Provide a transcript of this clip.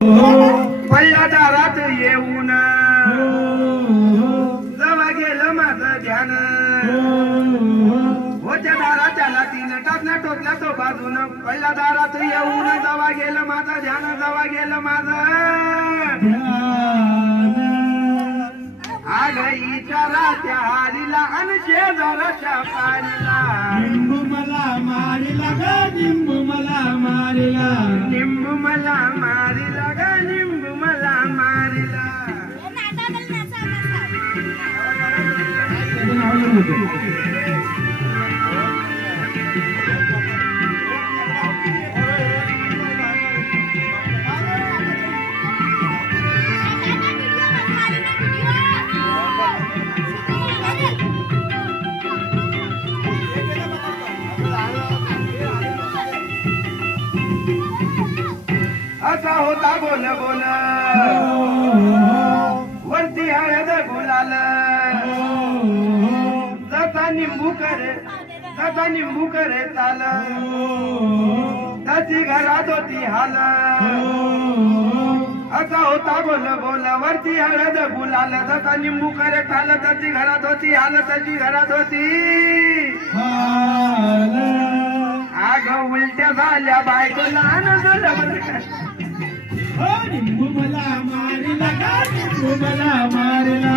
पहिल्या दारात येऊन जवा गेलं माझं ध्यान होत्या दाराच्या लातीनं टाचण्या टोचल्या तो बाजून पहिल्या दारात येऊन जवा गेलं माझं ध्यान जवा गेलं माझं आगईच्या रात्या आलीला आणि शेजाराच्या पारीला निंबू मला मारिला ग निंबू मला मारिला निंबू मला मारिला ग निंबू मला मारिला असा होता बोल बोल वरती हळद गुलाल जसा निंबू करे चाल त्याची घरात होती हाल असा होता बोल बोल वरती हळद गुलाल जसा निंबू करे चाल त्याची घरात होती हाल त्याची घरात होती आग उलट्या झाल्या बायकोला निंबू मला मारिला ग निंबू मला मारिला